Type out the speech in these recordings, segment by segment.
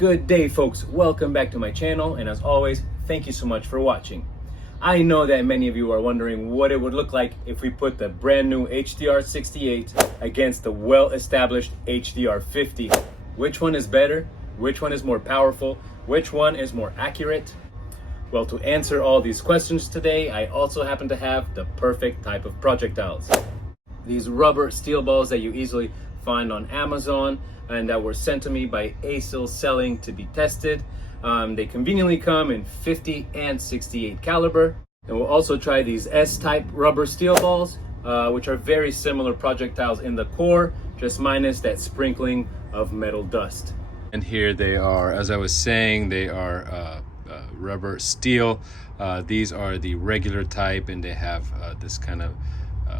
Good day, folks. Welcome back to my channel, and as always, thank you so much for watching. I know that many of you are wondering what it would look like if we put the brand new HDR 68 against the well-established HDR 50. Which one is better? Which one is more powerful? Which one is more accurate? Well, to answer all these questions today, I also happen to have the perfect type of projectiles. These rubber steel balls that you easily find on Amazon and that were sent to me by ASIL Selling to be tested. They conveniently come in 50 and 68 caliber. And we'll also try these S-type rubber steel balls, which are very similar projectiles in the core, just minus that sprinkling of metal dust. And here they are, as I was saying, they are rubber steel. These are the regular type, and they have this kind of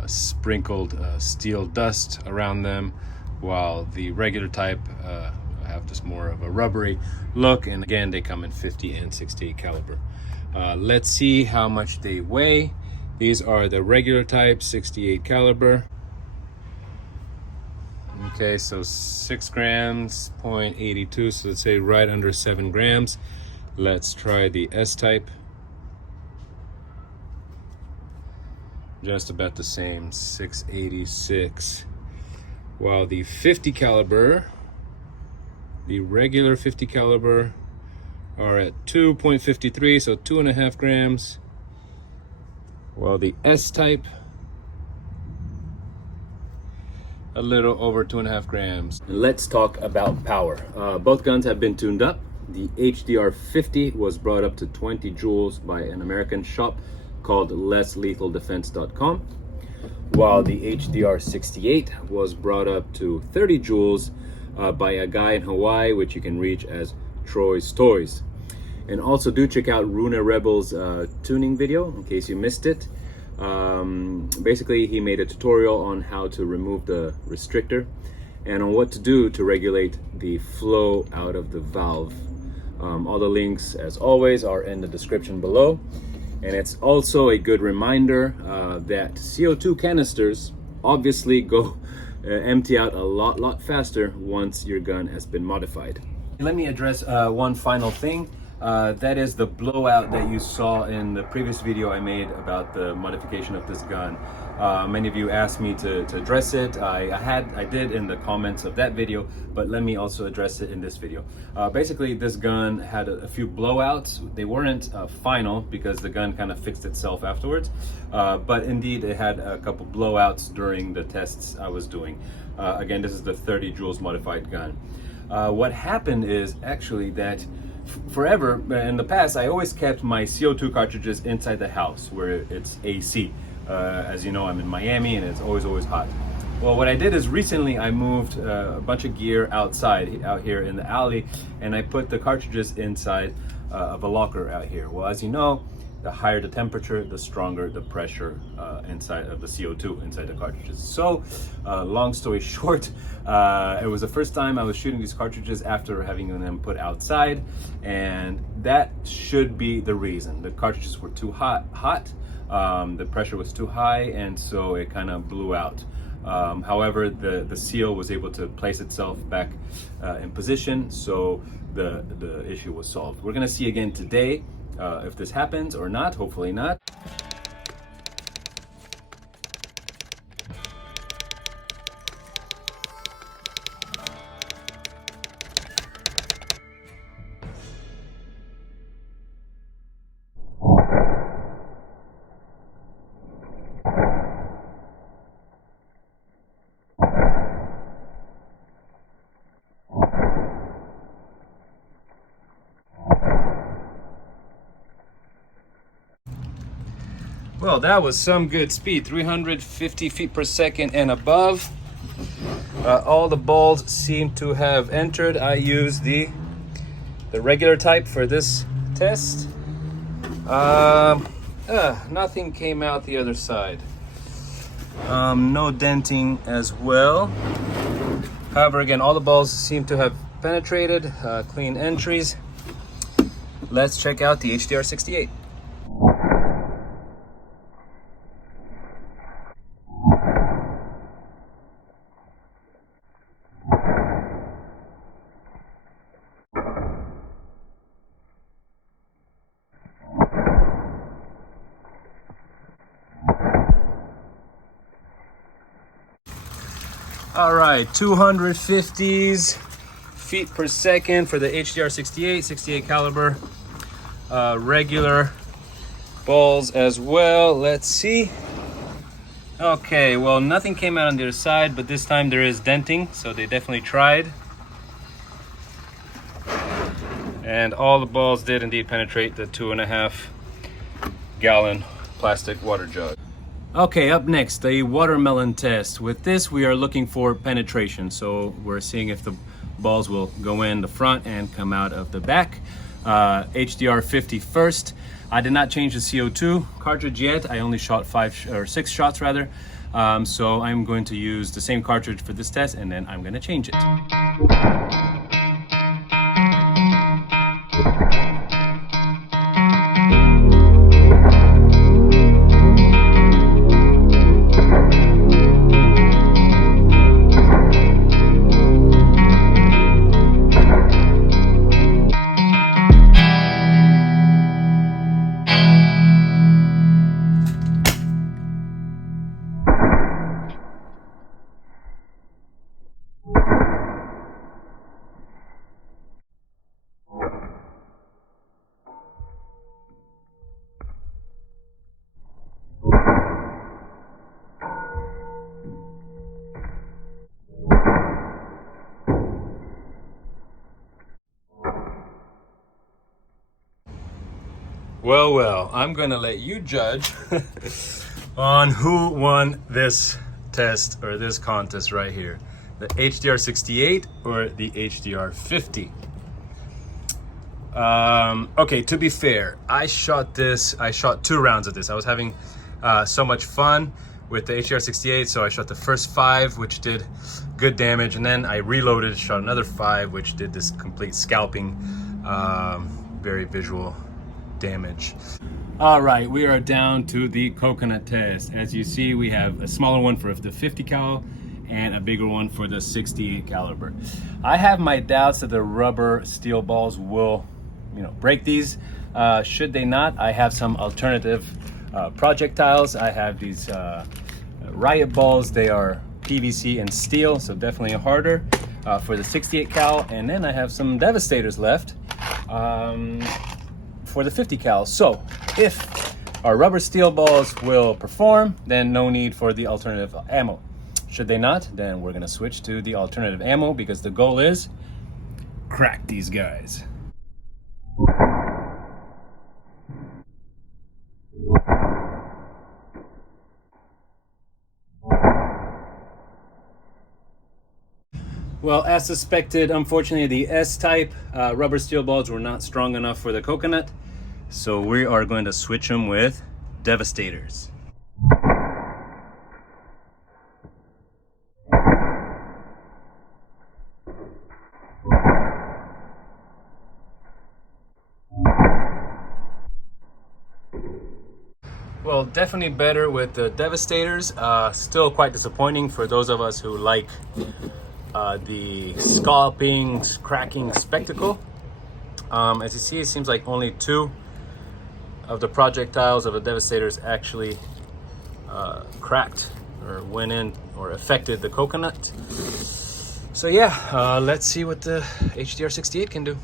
sprinkled steel dust around them, while the regular type have just more of a rubbery look. And again, they come in 50 and 68 caliber. Let's see how much they weigh. These are the regular type, 68 caliber. Okay, so 6 grams, 0.82, so let's say right under 7 grams. Let's try the S-type. Just about the same, 686. While the 50 caliber, the regular 50 caliber, are at 2.53, so 2.5 grams. While the S-type, a little over 2.5 grams. Let's talk about power. Both guns have been tuned up. The HDR 50 was brought up to 20 joules by an American shop called LessLethalDefense.com, while the HDR 68 was brought up to 30 joules by a guy in Hawaii, which you can reach as Troy's Toys. And also do check out Runa Rebel's tuning video in case you missed it. Basically, he made a tutorial on how to remove the restrictor and on what to do to regulate the flow out of the valve. All the links, as always, are in the description below. And it's also a good reminder that CO2 canisters obviously go empty out a lot faster once your gun has been modified. Let me address one final thing. That is the blowout that you saw in the previous video I made about the modification of this gun. Many of you asked me to address it. I did in the comments of that video, but let me also address it in this video. Basically, this gun had a few blowouts. They weren't final because the gun kind of fixed itself afterwards, but indeed it had a couple blowouts during the tests I was doing. Again, this is the 30 joules modified gun. What happened is actually that forever in the past, I always kept my CO2 cartridges inside the house where it's AC. As you know, I'm in Miami and it's always hot. Well, what I did is recently I moved a bunch of gear outside, out here in the alley, and I put the cartridges inside of a locker out here. Well, as you know, the higher the temperature, the stronger the pressure inside of the CO2 inside the cartridges. So, long story short, it was the first time I was shooting these cartridges after having them put outside, and that should be the reason. The cartridges were too hot. The pressure was too high, and so it kind of blew out. However, the seal was able to place itself back in position, so the issue was solved. We're gonna see again today if this happens or not. Hopefully not. Well, that was some good speed, 350 feet per second and above. All the balls seem to have entered. I used the regular type for this test. Nothing came out the other side. No denting as well. However, again, all the balls seem to have penetrated, clean entries. Let's check out the HDR 68. All right, 250s feet per second for the HDR 68 caliber. Regular balls as well. Let's see. Okay, well, nothing came out on the other side, but this time there is denting, so they definitely tried. And all the balls did indeed penetrate the 2.5 gallon plastic water jug. Okay, up next, the watermelon test. With this, we are looking for penetration. So we're seeing if the balls will go in the front and come out of the back. HDR 50 first. I did not change the CO2 cartridge yet. I only shot 6 shots rather. So I'm going to use the same cartridge for this test, and then I'm going to change it. Well, I'm gonna let you judge on who won this test or this contest right here. The HDR 68 or the HDR 50. Okay, to be fair, I shot 2 rounds of this. I was having so much fun with the HDR 68, so I shot the first 5, which did good damage, and then I reloaded, shot another 5, which did this complete scalping, very visual damage. All right, we are down to the coconut test. As you see, we have a smaller one for the 50 cal and a bigger one for the 68 caliber. I have my doubts that the rubber steel balls will, break these. Should they not, I have some alternative projectiles. I have these riot balls. They are PVC and steel, so definitely harder for the 68 cal. And then I have some devastators left for the 50 cal. So if our rubber steel balls will perform, then no need for the alternative ammo. Should they not, then we're gonna switch to the alternative ammo, because the goal is crack these guys. Well, as suspected, unfortunately, the S-type rubber steel balls were not strong enough for the coconut, so we are going to switch them with devastators. Well, definitely better with the devastators. Still quite disappointing for those of us who like the scalping, cracking spectacle. As you see, it seems like only 2 of the projectiles of the devastators actually cracked or went in or affected the coconut. So yeah, let's see what the HDR 68 can do.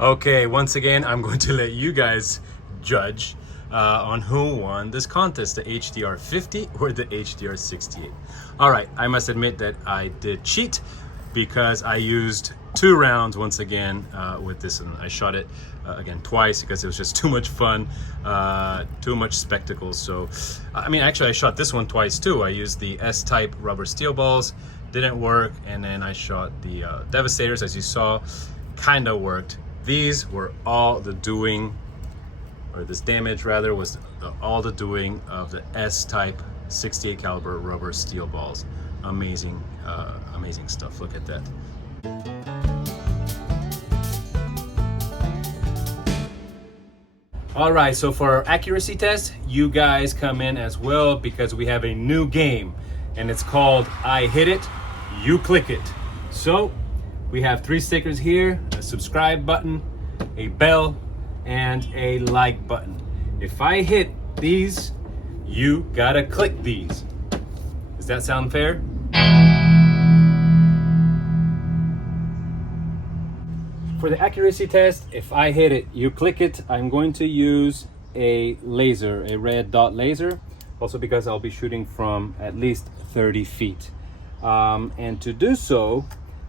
Okay, once again, I'm going to let you guys judge on who won this contest, the HDR 50 or the HDR 68. All right, I must admit that I did cheat. because I used 2 rounds once again with this, and I shot it again twice because it was just too much fun, too much spectacle. So I mean, actually I shot this one twice too. I used the S-type rubber steel balls, didn't work, and then I shot the Devastators, as you saw, kind of worked. These were all the doing, or this damage rather, was all the doing of the S-type 68 caliber rubber steel balls. Amazing, amazing stuff. Look at that. All right, so for our accuracy test, you guys come in as well, because we have a new game, and it's called I Hit It, You Click It. So we have 3 stickers here: a subscribe button, a bell, and a like button. If I hit these, you gotta click these. Does that sound fair? For the accuracy test, if I hit it, you click it, I'm going to use a laser, a red dot laser, also because I'll be shooting from at least 30 feet. And to do so,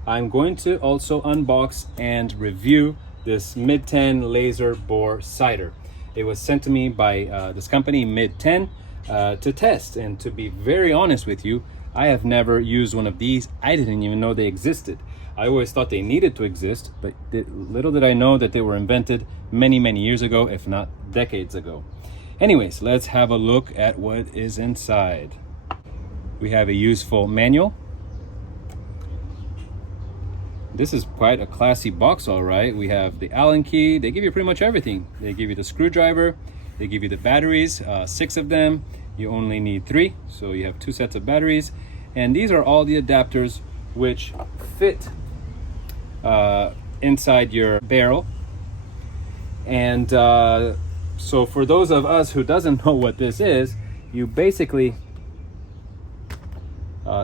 I'm going to also unbox and review this mid-10 laser bore sighter. It was sent to me by this company, Mid-10, to test. And to be very honest with you, I have never used one of these. I didn't even know they existed. I always thought they needed to exist, but little did I know that they were invented many, many years ago, if not decades ago. Anyways, let's have a look at what is inside. We have a useful manual. This is quite a classy box, all right. We have the Allen key. They give you pretty much everything. They give you the screwdriver. They give you the batteries, 6 of them. You only need 3, so you have 2 sets of batteries. And these are all the adapters which fit inside your barrel. And so for those of us who doesn't know what this is, you basically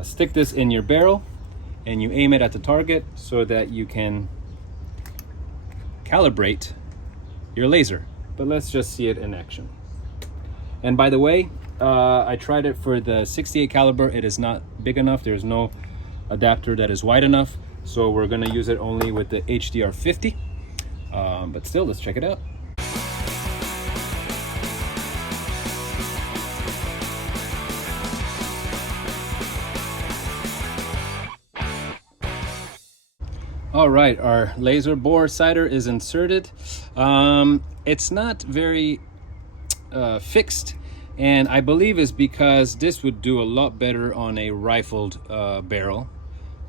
stick this in your barrel and you aim it at the target so that you can calibrate your laser. But let's just see it in action. And by the way, I tried it for the 68 caliber. It is not big enough. There's no adapter that is wide enough, so we're gonna use it only with the HDR 50. But still, let's check it out. All right, our laser bore sighter is inserted. It's not very fixed, and I believe it's because this would do a lot better on a rifled barrel.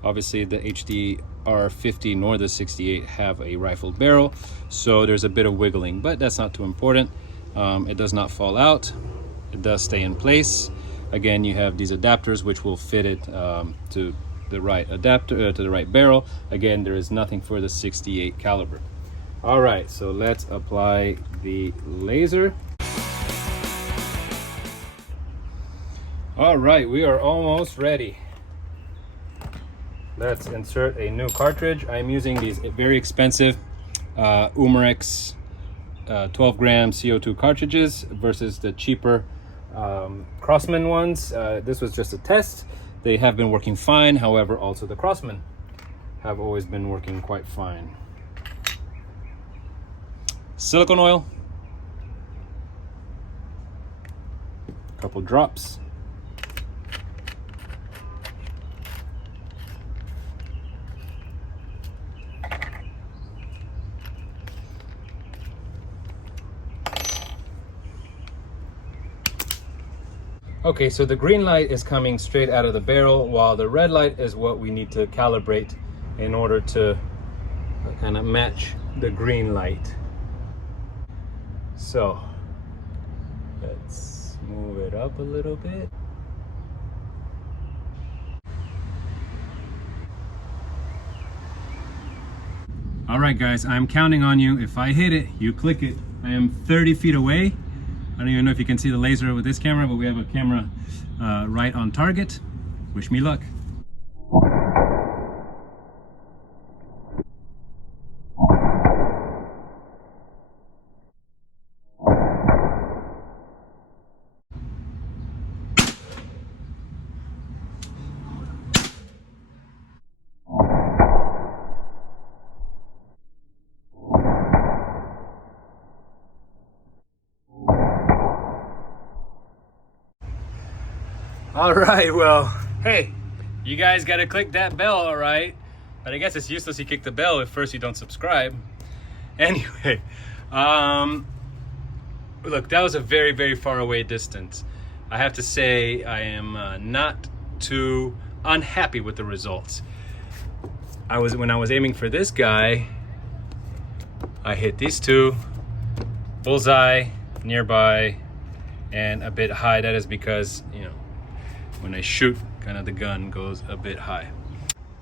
Obviously the HDR 50 nor the 68 have a rifled barrel, so there's a bit of wiggling, but that's not too important. It does not fall out. It does stay in place. Again, you have these adapters which will fit it to the right adapter, to the right barrel. Again, there is nothing for the 68 caliber. All right, so let's apply the laser. All right, we are almost ready. Let's insert a new cartridge. I'm using these very expensive Umarex 12 gram CO2 cartridges versus the cheaper Crossman ones. This was just a test. They have been working fine. However, also the Crossman have always been working quite fine. Silicone oil. A couple drops. Okay, so the green light is coming straight out of the barrel, while the red light is what we need to calibrate in order to kind of match the green light. So let's move it up a little bit. All right, guys, I'm counting on you. If I hit it, you click it. I am 30 feet away. I don't even know if you can see the laser with this camera, but we have a camera right on target. Wish me luck. All right, well, hey, you guys gotta click that bell, all right? But I guess it's useless you click the bell if first you don't subscribe. Anyway, look, that was a very, very far away distance. I have to say I am not too unhappy with the results. When I was aiming for this guy, I hit these two, bullseye, nearby, and a bit high. That is because, you know, when I shoot, kind of the gun goes a bit high.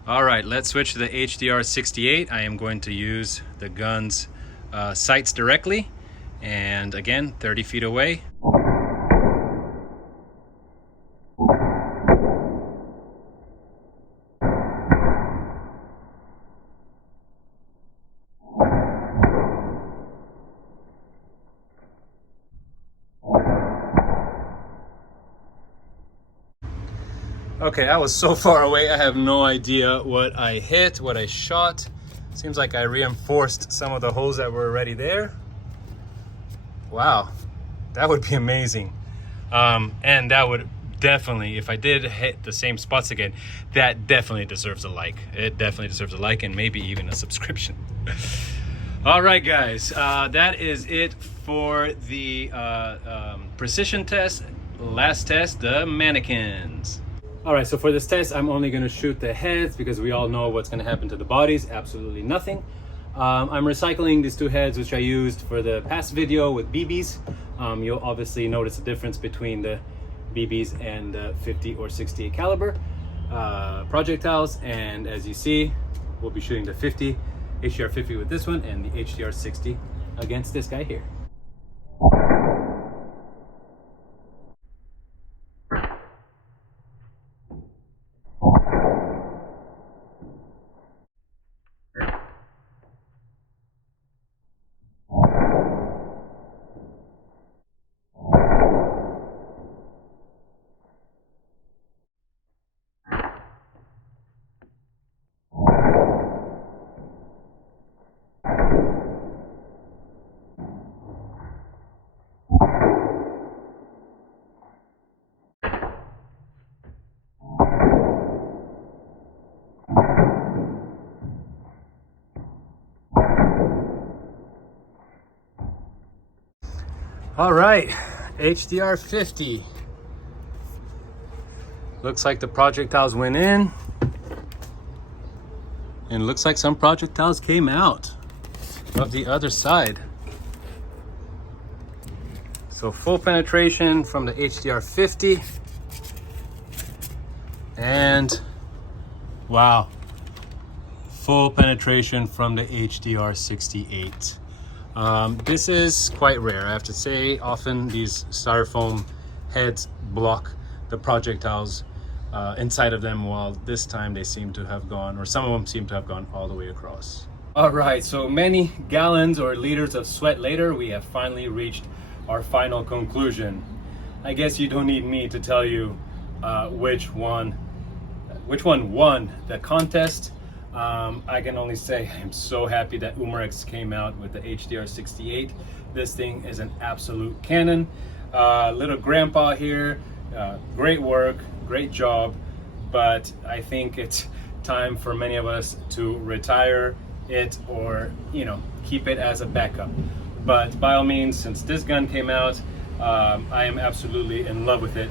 All right, let's switch to the HDR 68. I am going to use the gun's sights directly, and again, 30 feet away. Okay, I was so far away, I have no idea what I hit, what I shot. Seems like I reinforced some of the holes that were already there. Wow, that would be amazing. And that would definitely, if I did hit the same spots again, that definitely deserves a like. It definitely deserves a like and maybe even a subscription. All right, guys, that is it for the precision test. Last test, the mannequins. All right, so for this test, I'm only gonna shoot the heads because we all know what's gonna happen to the bodies, absolutely nothing. I'm recycling these two heads, which I used for the past video with BBs. You'll obviously notice a difference between the BBs and the 50 or 68 caliber projectiles. And as you see, we'll be shooting the HDR 50 with this one and the HDR 60 against this guy here. All right, HDR 50. Looks like the projectiles went in. And looks like some projectiles came out of the other side. So full penetration from the HDR 50. And wow, full penetration from the HDR 68. This is quite rare, I have to say. Often these styrofoam heads block the projectiles inside of them, while this time they seem to have gone, or some of them seem to have gone all the way across. All right, so many gallons or liters of sweat later, we have finally reached our final conclusion. I guess you don't need me to tell you which one won the contest. I can only say I'm so happy that Umarex came out with the HDR 68. This thing is an absolute cannon. Little grandpa here, great work, great job, but I think it's time for many of us to retire it or, you know, keep it as a backup. But by all means, since this gun came out, I am absolutely in love with it.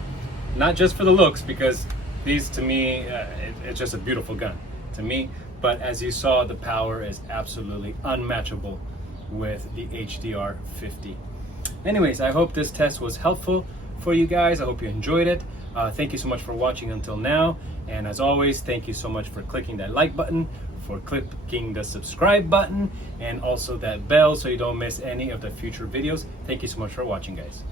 Not just for the looks, because these to me, it's just a beautiful gun to me. But as you saw, the power is absolutely unmatchable with the HDR 50. Anyways, I hope this test was helpful for you guys. I hope you enjoyed it. Thank you so much for watching until now. And as always, thank you so much for clicking that like button, for clicking the subscribe button, and also that bell so you don't miss any of the future videos. Thank you so much for watching, guys.